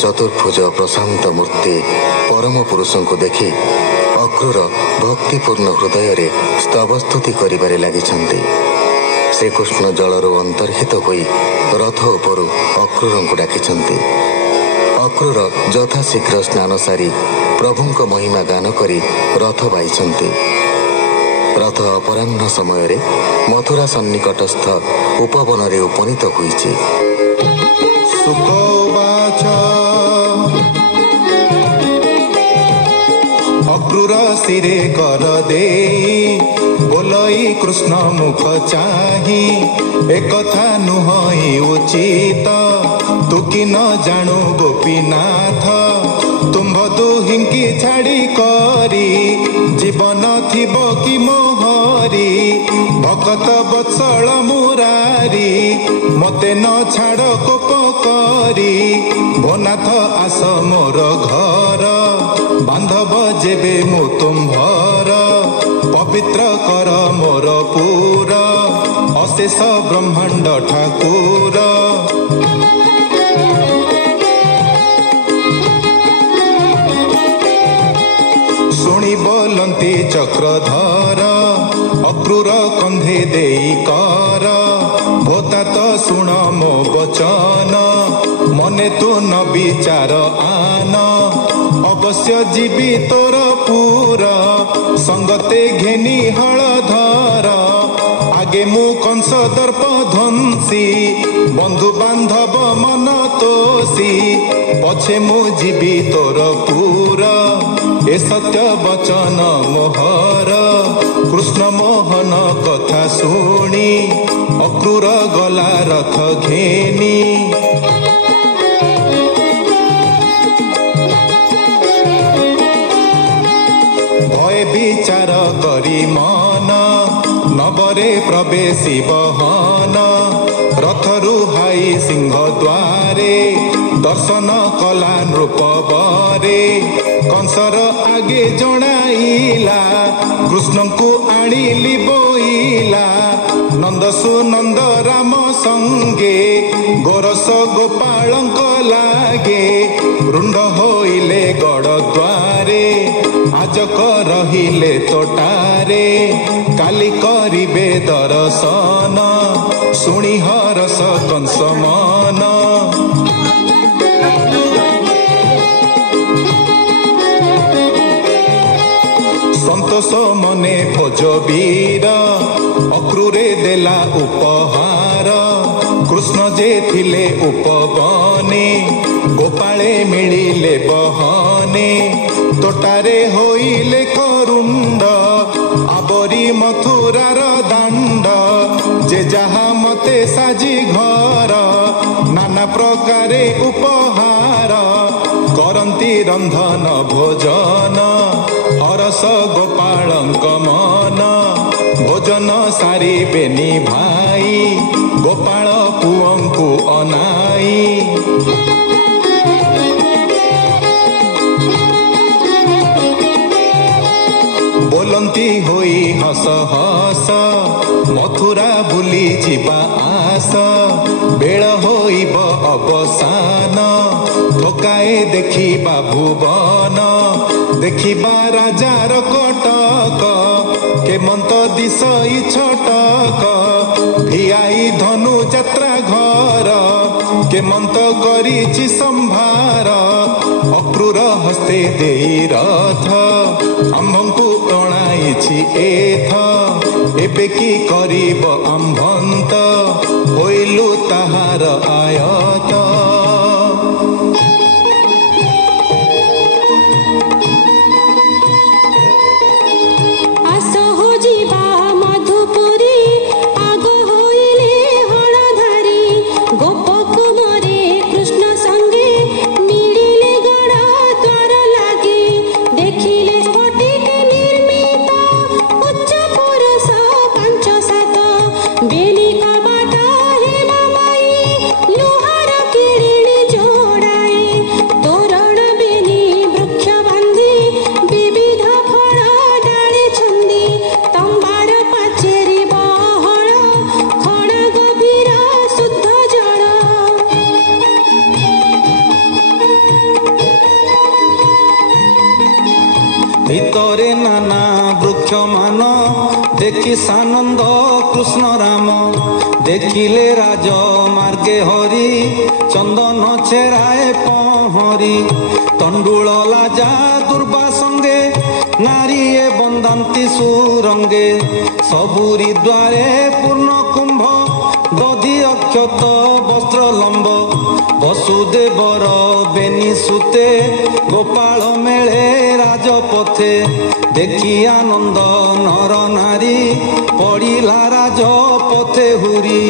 चतुर्भुज प्रशांत मूर्ति परम पुरुष को देखि अक्रूर भक्तिपूर्ण हृदय स्तवस्तुति करिबारे लागिछन्ति। श्रीकृष्ण जलरू अंतर्हित होई रथ उपरू अक्रूर को डाकिछन्ति। अक्रूर यथाशीघ्र स्नान सारी प्रभुंक महिमा गान करी रथ बाइछन्ति। रथ अपराह्न समय मथुरा सन्निकटस्थ उपवन रे उपनीत होइछि। अक्रूर सिरे कर दे बोलई कृष्ण मुख चाही एकथा नुहई उचित तू कि न जाणु गोपीनाथ तुम्भ दुहिंकी छाड़ी करी जीवन थिब कि मोहरी भगत वत्सल मुरारी मते न छाड़ कोप करी भोनाथ आस मोर घर बांधव जेबे मु तुम्भर पवित्र कर मोर पूरा अशेष ब्रह्मांड ठाकुर। शुणी बोलंती चक्रधर अक्रूर कंधे देई कर भोता तो शुण मो वचन मने तू न विचार आन अवश्य जीवी तोर पूरा संगते घेनी हलधर आगे मु कंस दर्प ध्वंसी बंधु बांधव मन तोषी पछे मु जीवी तोर पूरा ए सत्य वचन मोहर कृष्ण मोहन कथा शुणी अक्रूर गला रथ घेनी विचार करी मन नबरे प्रवेशी बहन रथरु हाई सिंह द्वारे दर्शन कला नृप बरे कंसर आगे जणाइला कृष्ण को आनिली बोइला नंद सुनंद राम संगे गोरस गोपालंक लागे रुंड होइले गड़ द्वारे आजक रहिले तोटारे काली करिबे दर्शन शुणी हरस कंस मन संतोष मने भोज वीर अक्रूरे देला उपहार कृष्ण जे थिले उपबने गोपाळे मिलिले बहने तोटारे होइले करुंड आबरी मथुरार दांड जे जहा मते साजी घर नाना प्रकारे उपहार करंती रंधन भोजन हरस गोपालंक मन भोजन सारी बेनी भाई गोपाल पुअंकु अनाई बोलंती होई हस हस मथुरा बुली जीवा आस बेल होइब अवसान ठोकाए देखिबा भुवन देखिबा राजार कटक केमंत दिशई छटक भिआई धनु यात्रा घर केमंत करिछि संभार अक्रूर हस्ते देई रथ आम्भंकु अणाइछि एथ एबे की करिब आम्भंत होइलु ताहार आयत देखि सानंद कृष्ण राम देखिले राज मार्गे हरि चंदन छेराए पहरी तंडुल लाजा दुर्बा संगे नारी बंदांती सुरंगे सबुरी द्वारे पूर्ण कुंभ दधि अक्षत वस्त्र लंब वसुदेवर बेनी सुते गोपाल मेले राजपथे देखी आनंद नर नारी पड़िला राजपथे हुरी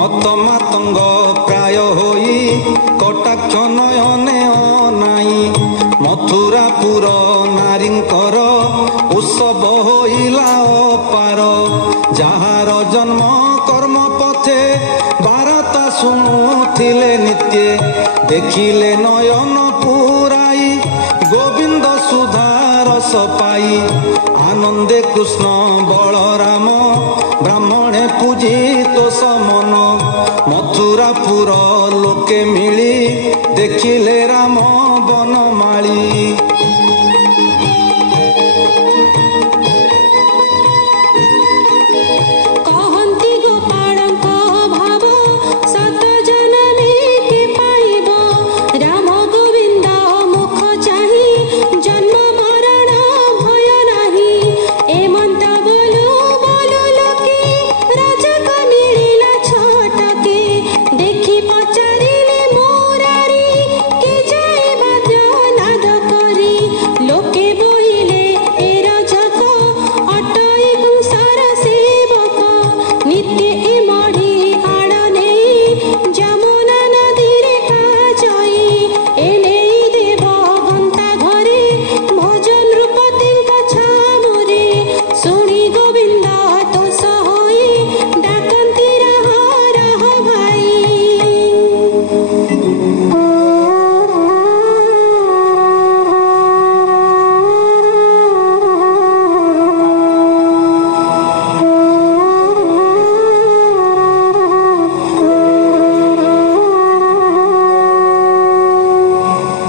मतमातंग प्राय होई कटाक्ष नयने अनाई मथुरापुर नारींकर उत्सव होइला अपार जहार जन्म कर्म पथे बारता शुणुथिले नित्ये देखिले नयन पुराई गोविंद सुधा रस पाई आनंदे कृष्ण बलराम ब्राह्मणे पूजी तो समन मथुरापुर लोके मिली देखिले राम बनमाली।